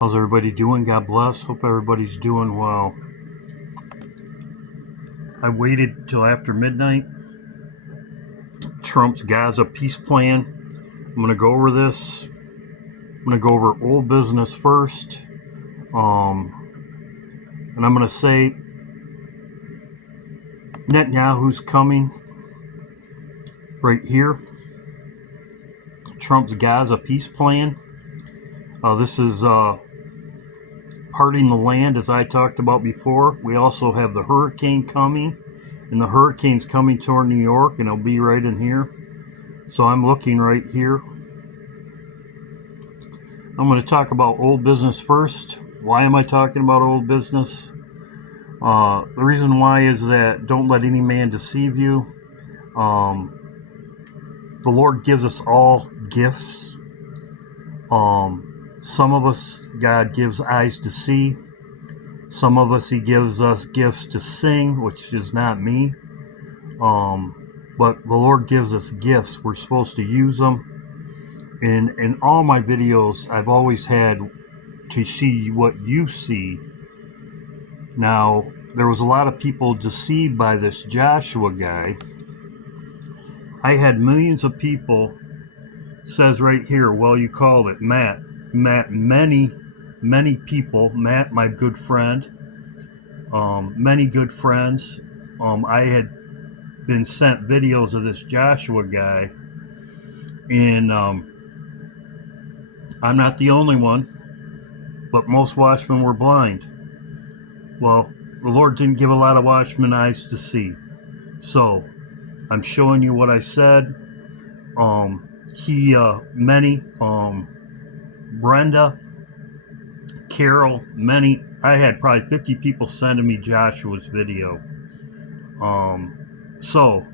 How's everybody doing? God bless. Hope everybody's doing well. I waited till after midnight. Trump's Gaza peace plan. I'm going to go over this. I'm going to go over old business first. And I'm going to say Netanyahu's coming right here. Trump's Gaza peace plan. This is parting the land, as I talked about before. We also have the hurricane coming, and the hurricane's coming toward New York, and it'll be right in here. So I'm looking right here. I'm going to talk about old business first. Why am I talking about old business? The reason why is that don't let any man deceive you. The Lord gives us all gifts. Some of us, God gives eyes to see. Some of us, He gives us gifts to sing, which is not me. But the Lord gives us gifts. We're supposed to use them. In all my videos, I've always had to see what you see. Now, there was a lot of people deceived by this Joshua guy. I had millions of people, says right here, well, you called it, Matt, many people, Matt, my good friend, many good friends. I had been sent videos of this Joshua guy, and I'm not the only one, but most watchmen were blind. Well, the Lord didn't give a lot of watchmen eyes to see. So, I'm showing you what I said. Brenda, Carol, I had probably 50 people sending me Joshua's video. So,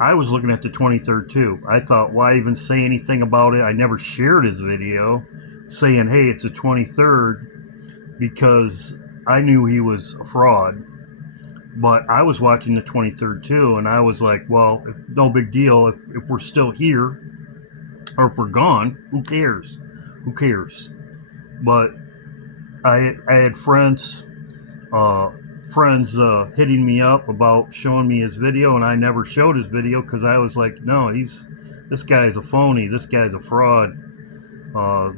I was looking at the 23rd too. I thought, why even say anything about it? I never shared his video saying, hey, it's the 23rd, because I knew he was a fraud. But I was watching the 23rd too, and I was like, well, no big deal. If we're still here, or if we're gone, who cares? Who cares? But I had friends hitting me up about showing me his video, and I never showed his video because I was like, no, this guy's a phony. This guy's a fraud.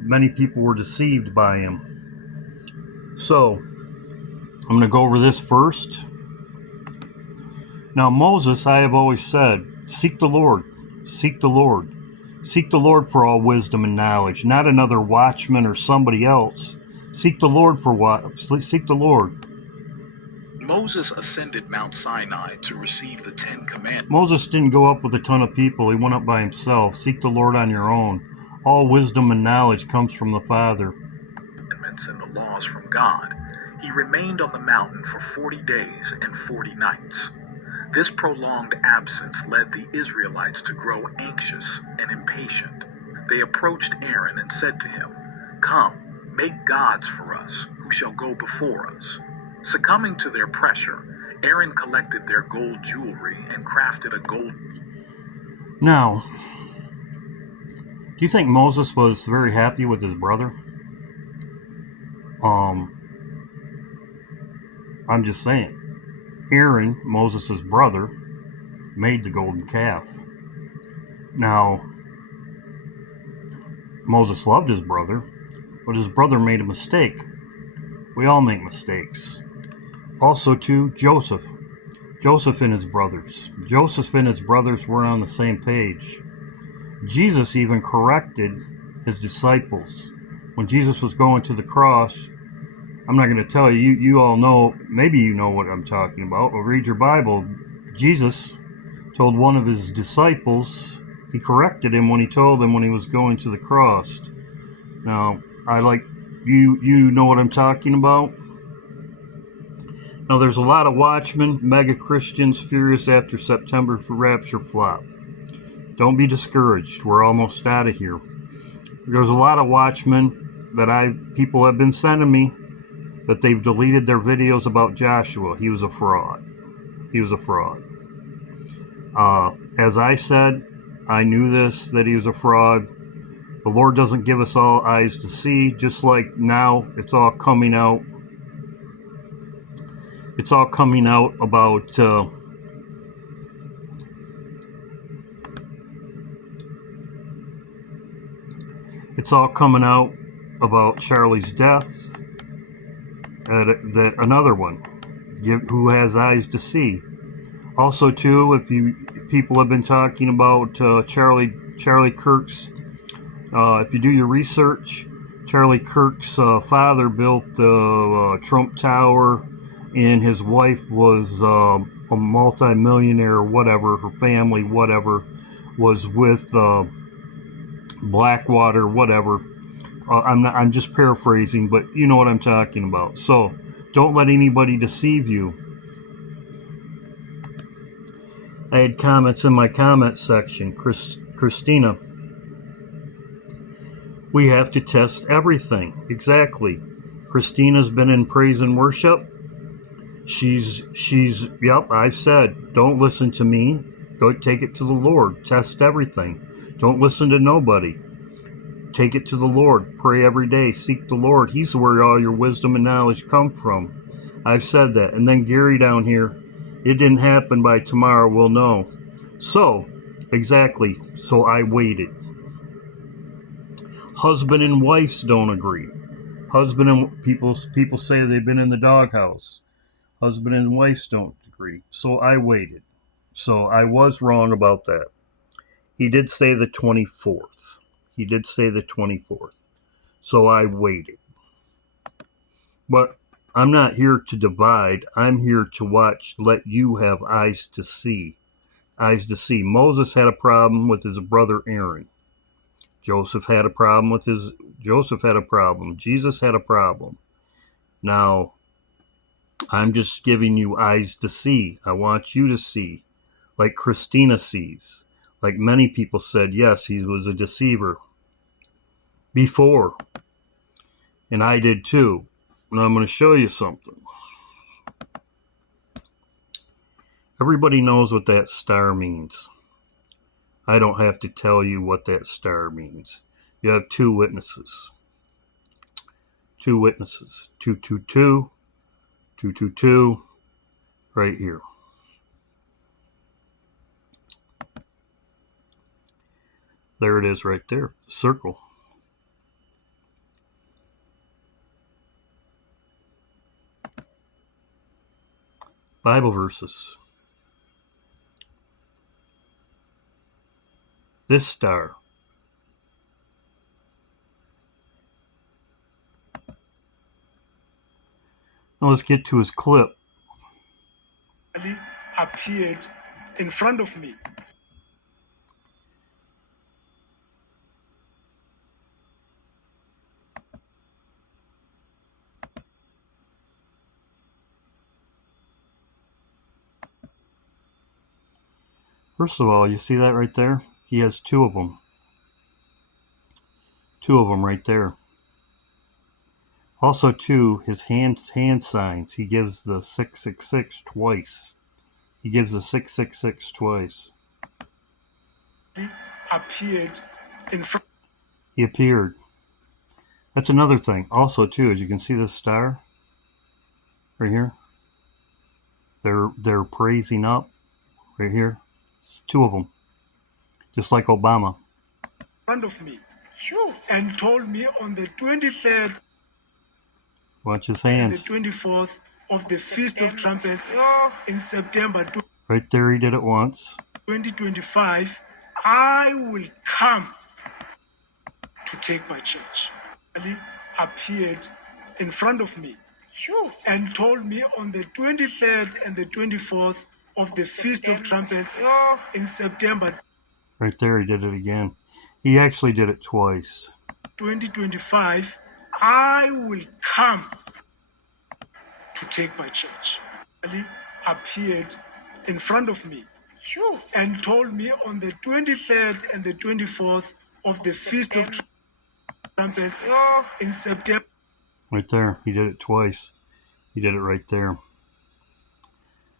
Many people were deceived by him. So, I'm going to go over this first. Now, Moses, I have always said, seek the Lord. Seek the Lord. Seek the Lord for all wisdom and knowledge, not another watchman or somebody else. Seek the Lord for what? Seek the Lord. Moses ascended Mount Sinai to receive the 10 Commandments. Moses didn't go up with a ton of people. He went up by himself. Seek the Lord on your own. All wisdom and knowledge comes from the Father. And the laws from God. He remained on the mountain for 40 days and 40 nights. This prolonged absence led the Israelites to grow anxious and impatient. They approached Aaron and said to him, "Come, make gods for us, who shall go before us." Succumbing to their pressure, Aaron collected their gold jewelry and crafted a gold... Now, do you think Moses was very happy with his brother? I'm just saying. Aaron, Moses' brother, made the golden calf. Now, Moses loved his brother, but his brother made a mistake. We all make mistakes. Also, too, Joseph and his brothers. Joseph and his brothers weren't on the same page. Jesus even corrected his disciples. When Jesus was going to the cross, I'm not going to tell you, you all know, maybe you know what I'm talking about, but read your Bible. Jesus told one of his disciples, he corrected him when he told him when he was going to the cross. Now, you know what I'm talking about? Now, there's a lot of watchmen, mega Christians, furious after September rapture flop. Don't be discouraged. We're almost out of here. There's a lot of watchmen that people have been sending me that they've deleted their videos about Joshua. He was a fraud. He was a fraud. As I said, I knew this, that he was a fraud. The Lord doesn't give us all eyes to see, just like now it's all coming out. It's all coming out about it's all coming out about Charlie's death. That another one, who has eyes to see. Also, too, if people have been talking about Charlie Kirk's. If you do your research, Charlie Kirk's father built the Trump Tower, and his wife was a multi-millionaire, whatever. Her family, whatever, was with Blackwater, whatever. I'm just paraphrasing, but you know what I'm talking about. So don't let anybody deceive you. I had comments in my comment section. Christina, we have to test everything. Exactly. Christina's been in praise and worship. She's yep, I've said, don't listen to me. Go take it to the Lord. Test everything. Don't listen to nobody. Take it to the Lord. Pray every day. Seek the Lord. He's where all your wisdom and knowledge come from. I've said that. And then Gary down here, it didn't happen by tomorrow. We'll know. So, exactly. So I waited. Husband and wives don't agree. Husband and people say they've been in the doghouse. Husband and wives don't agree. So I waited. So I was wrong about that. He did say the 24th. He did say the 24th. So I waited. But I'm not here to divide. I'm here to watch, let you have eyes to see. Eyes to see. Moses had a problem with his brother Aaron. Joseph had a problem. Jesus had a problem. Now, I'm just giving you eyes to see. I want you to see. Like Christina sees. Like many people said, yes, he was a deceiver. Before. And I did too. Now I'm going to show you something. Everybody knows what that star means. I don't have to tell you what that star means. You have two witnesses. Two witnesses. 222, 222, right here. There it is right there. Circle. Bible verses. This star. Now let's get to his clip. Appeared in front of me. First of all, you see that right there? He has two of them. Two of them right there. Also, too, his hand signs. He gives the 666 twice. He gives the 666 twice. Appeared in front. He appeared. That's another thing. Also, too, as you can see this star right here. They're praising up right here. It's two of them. Just like Obama. In front of me. And told me on the 23rd. Watch his hands. The 24th of the Feast of Trumpets in September. Right there, he did it once. 2025, I will come to take my church. He appeared in front of me and told me on the 23rd and the 24th of the Feast of Trumpets in September. Right there, he did it again. He actually did it twice. 2025, I will come to take my church. He appeared in front of me and told me on the 23rd and the 24th of the Feast of Trumpets in September. Right there, he did it twice. He did it right there.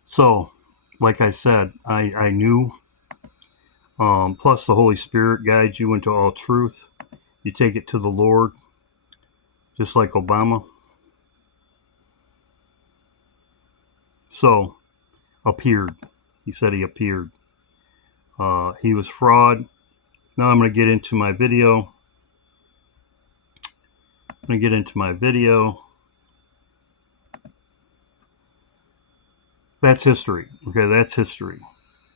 So, like I said, I knew. Plus, the Holy Spirit guides you into all truth. You take it to the Lord, just like Obama. So, appeared. He said he appeared. He was fraud. Now I'm going to get into my video. That's history. Okay, that's history.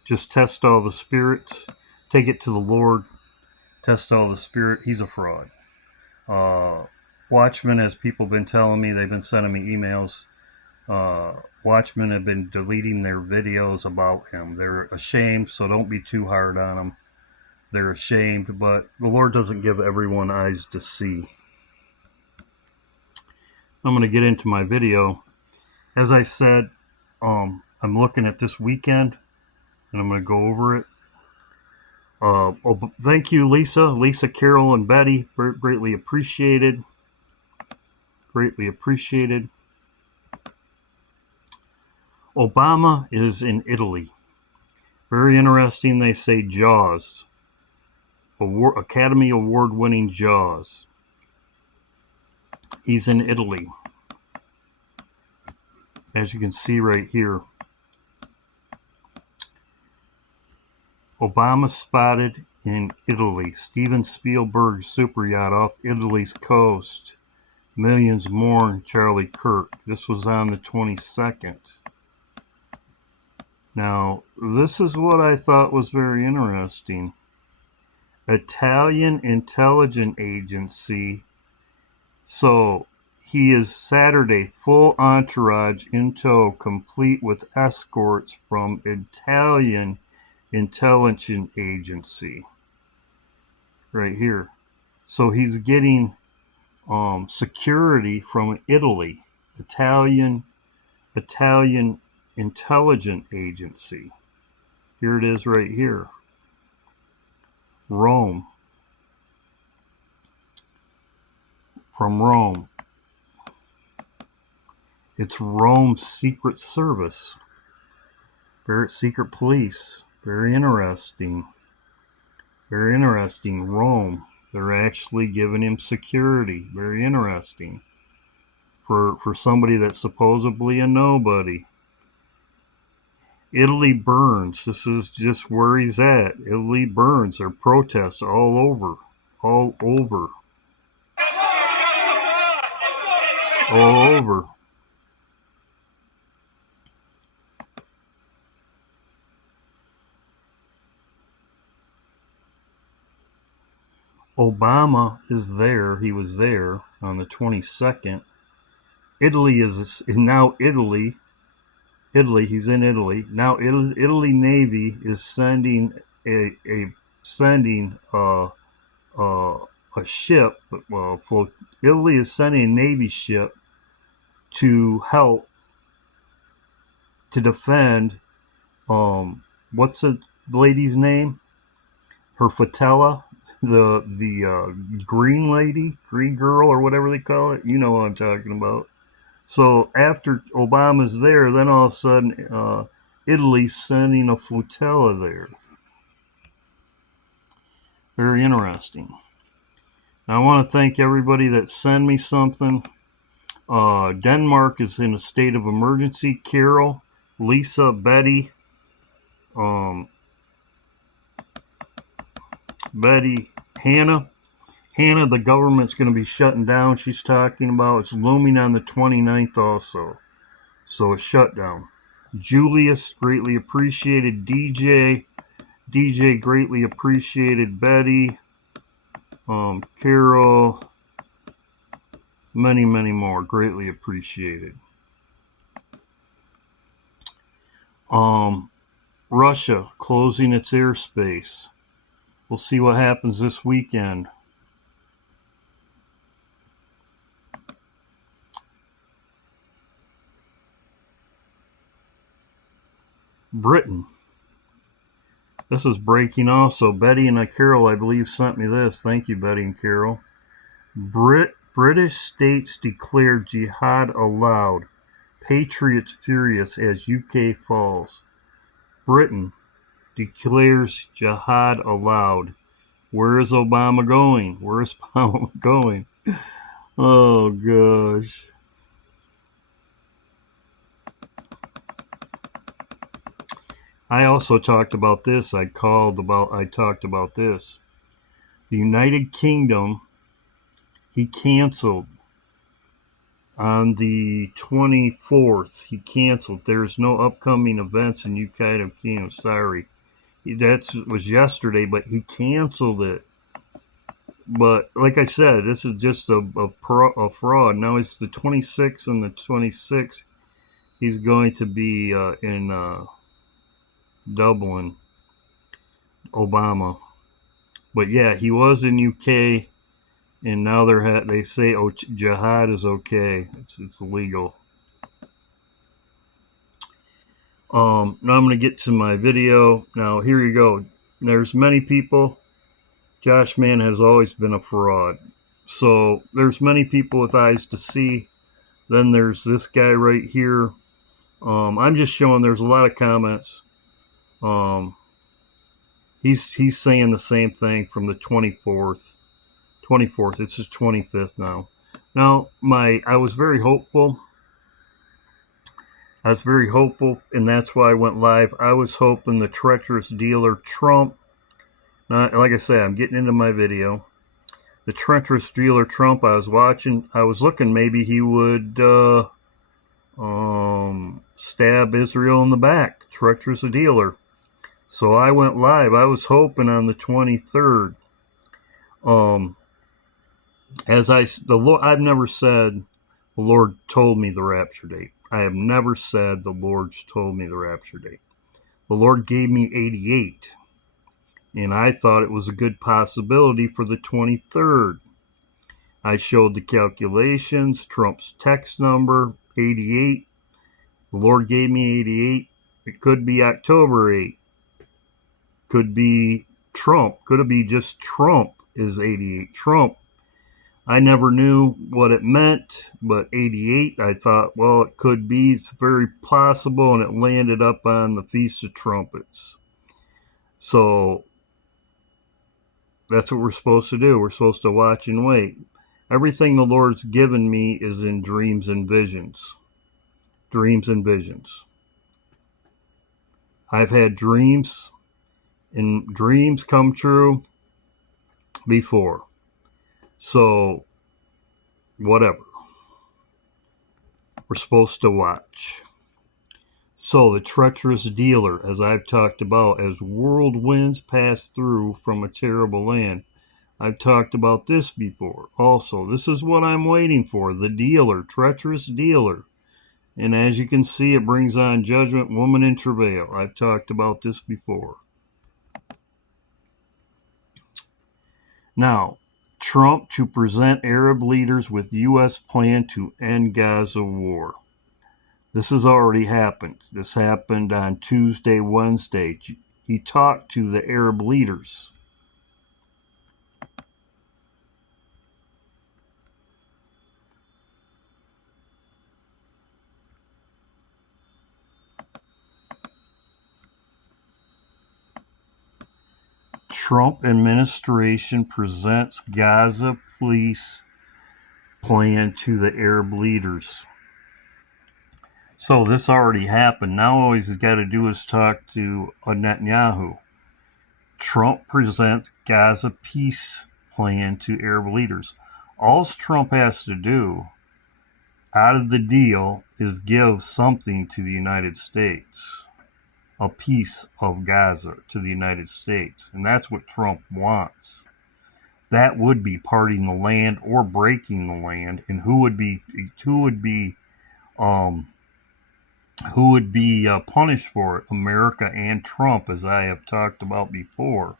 Just test all the spirits. Take it to the Lord. Test all the spirit. He's a fraud. Watchmen, as people have been telling me, they've been sending me emails. Watchmen have been deleting their videos about him. They're ashamed, so don't be too hard on them. They're ashamed, but the Lord doesn't give everyone eyes to see. I'm going to get into my video. As I said, I'm looking at this weekend, and I'm going to go over it. Thank you, Lisa, Carol, and Betty. Greatly appreciated. Greatly appreciated. Obama is in Italy. Very interesting. They say Jaws. Academy Award-winning Jaws. He's in Italy. As you can see right here. Obama spotted in Italy. Steven Spielberg super yacht off Italy's coast. Millions mourn Charlie Kirk. This was on the 22nd. Now, this is what I thought was very interesting. Italian intelligence agency. So, he is Saturday, full entourage in tow, complete with escorts from Italian intelligence agency. Right here. So, he's getting security from Italy. Italian intelligence agency. Here it is right here. Rome. From Rome. It's Rome's secret service. Secret police. Very interesting. Very interesting. Rome. They're actually giving him security. Very interesting. For somebody that's supposedly a nobody. Italy burns. This is just where he's at. Italy burns. There are protests all over. All over. All over. Obama is there. He was there on the 22nd. Italy is now Italy. He's in Italy now. Italy Navy is sending a ship. Italy is sending a Navy ship to help to defend. What's the lady's name? Her flotilla, the green lady, green girl, or whatever they call it. You know what I'm talking about. So after Obama's there, then all of a sudden, Italy's sending a flotilla there. Very interesting. Now, I want to thank everybody that sent me something. Denmark is in a state of emergency. Carol, Lisa, Betty, Hannah. Hannah, the government's going to be shutting down. She's talking about it's looming on the 29th also. So it's shut down. Julius, greatly appreciated. DJ, greatly appreciated. Betty, Carol, many, many more, greatly appreciated. Russia closing its airspace. We'll see what happens this weekend. Britain. This is breaking also. Betty and Carol, I believe, sent me this. Thank you, Betty and Carol. British states declare jihad allowed. Patriots furious as UK falls. Britain declares jihad allowed. Where is Obama going? Where is Obama going? Oh, gosh. I also talked about this. I talked about this. The United Kingdom, he canceled on the 24th. He canceled. There's no upcoming events in United Kingdom. Sorry. That was yesterday, but he canceled it. But like I said, this is just a fraud. Now it's the 26th and the 26th. He's going to be in Dublin, Obama. But yeah, he was in UK, and now they say jihad is okay. It's legal. Now I'm going to get to my video. Now here you go. There's many people. Josh Mann has always been a fraud. So there's many people with eyes to see. Then there's this guy right here. I'm just showing there's a lot of comments. He's saying the same thing from the 24th. 24th. It's his 25th now. Now I was very hopeful. And that's why I went live. I was hoping the treacherous dealer Trump. Now, like I say, I'm getting into my video. The treacherous dealer Trump, I was looking, maybe he would stab Israel in the back. Treacherous dealer. So I went live. I was hoping on the 23rd. I've never said the Lord told me the rapture date. I have never said the Lord's told me the rapture date. The Lord gave me 88. And I thought it was a good possibility for the 23rd. I showed the calculations, Trump's text number, 88. The Lord gave me 88. It could be October 8. Could be Trump. Could it be just Trump is 88? Trump. I never knew what it meant, but 88, I thought, well, it could be. It's very possible, and it landed up on the Feast of Trumpets. So that's what we're supposed to do. We're supposed to watch and wait. Everything the Lord's given me is in dreams and visions. Dreams and visions. I've had dreams, and dreams come true before. So, whatever. We're supposed to watch. So, the treacherous dealer, as I've talked about, as whirlwinds pass through from a terrible land. I've talked about this before. Also, this is what I'm waiting for. The dealer, treacherous dealer. And as you can see, it brings on judgment, woman in travail. I've talked about this before. Now, Trump to present Arab leaders with U.S. plan to end Gaza war. This has already happened. This happened on Tuesday, Wednesday. He talked to the Arab leaders. Trump administration presents Gaza peace plan to the Arab leaders. So this already happened. Now all he's got to do is talk to Netanyahu. Trump presents Gaza peace plan to Arab leaders. All Trump has to do out of the deal is give something to the United States. A piece of Gaza to the United States. And that's what Trump wants. That would be parting the land or breaking the land. And who would be punished for it? America and Trump, as I have talked about before.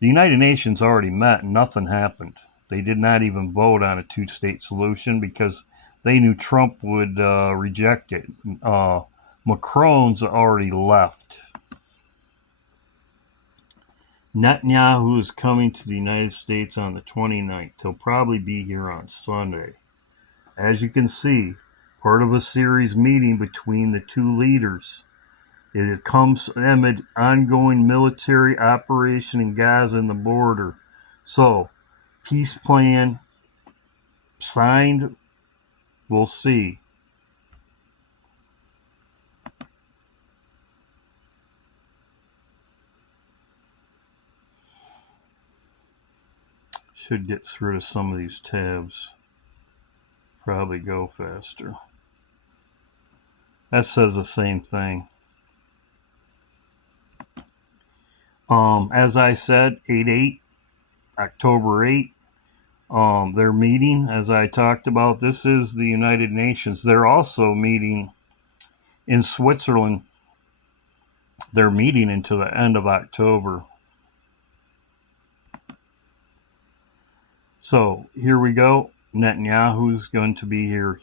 The United Nations already met and nothing happened. They did not even vote on a two-state solution because they knew Trump would reject it. Macron's already left. Netanyahu is coming to the United States on the 29th. He'll probably be here on Sunday. As you can see, part of a series meeting between the two leaders. It comes amid ongoing military operation in Gaza and the border. So, peace plan signed, we'll see. Should get rid of some of these tabs. Probably go faster. That says the same thing. As I said, 8/8, October 8. They're meeting, as I talked about. This is the United Nations. They're also meeting in Switzerland. They're meeting until the end of October. So here we go. Netanyahu's going to be here.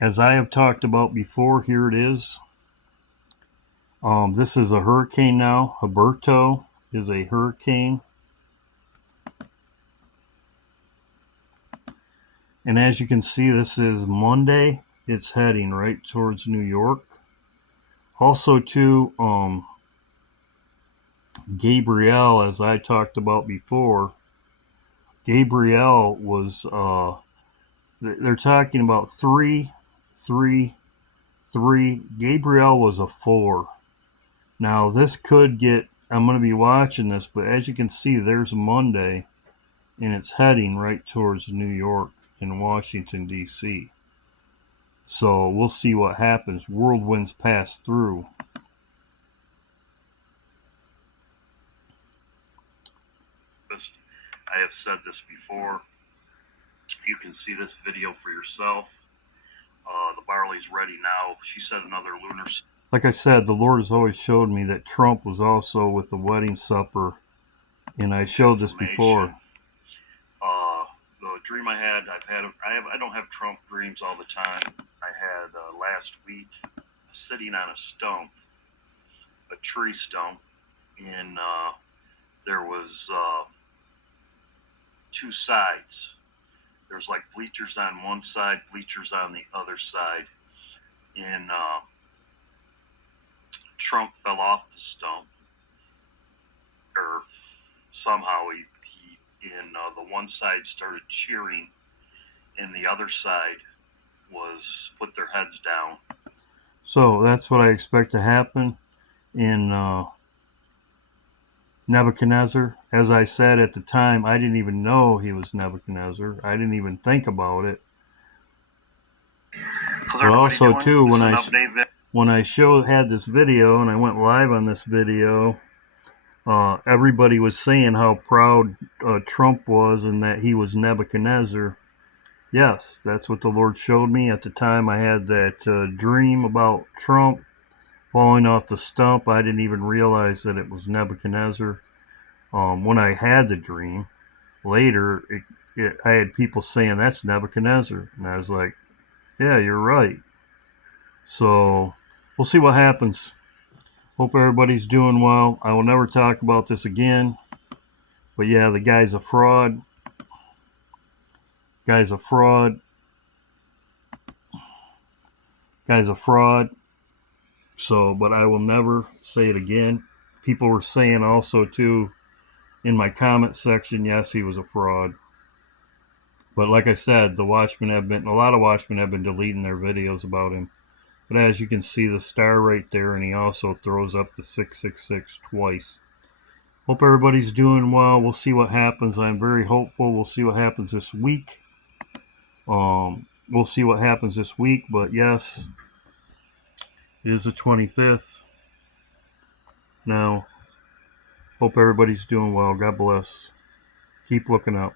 As I have talked about before, here it is. This is a hurricane now. Humberto is a hurricane. And as you can see, this is Monday. It's heading right towards New York. Also, too, Gabriel, as I talked about before, Gabriel was, they're talking about 3, 3, 3. Gabriel was a 4. Now, this could get, I'm going to be watching this, but as you can see, there's Monday, and it's heading right towards New York and Washington, D.C. So we'll see what happens. Whirlwinds pass through. I have said this before. You can see this video for yourself. The barley's ready now. She said another lunar. Like I said, the Lord has always showed me that Trump was also with the wedding supper, and I showed this before. The dream I had, I don't have Trump dreams all the time. I had last week sitting on a stump, a tree stump, and there was 2 sides. There's like bleachers on one side, bleachers on the other side, and Trump fell off the stump, or somehow he the one side started cheering, and the other side was put their heads down. So that's what I expect to happen in Nebuchadnezzar. As I said at the time, I didn't even know he was Nebuchadnezzar. I didn't even think about it. But also too, when I had this video and I went live on this video, everybody was saying how proud Trump was and that he was Nebuchadnezzar. Yes, that's what the Lord showed me. At the time I had that dream about Trump falling off the stump. I didn't even realize that it was Nebuchadnezzar. When I had the dream, later I had people saying that's Nebuchadnezzar. And I was like, yeah, you're right. So we'll see what happens. Hope everybody's doing well. I will never talk about this again. But yeah, the guy's a fraud. Guy's a fraud. So, but I will never say it again. People were saying also too in my comment section, yes, he was a fraud. But like I said, a lot of watchmen have been deleting their videos about him. But as you can see, the star right there, and he also throws up the 666 twice. Hope everybody's doing well. We'll see what happens. I'm very hopeful. We'll see what happens this week. We'll see what happens this week. But yes, it is the 25th. Now, hope everybody's doing well. God bless. Keep looking up.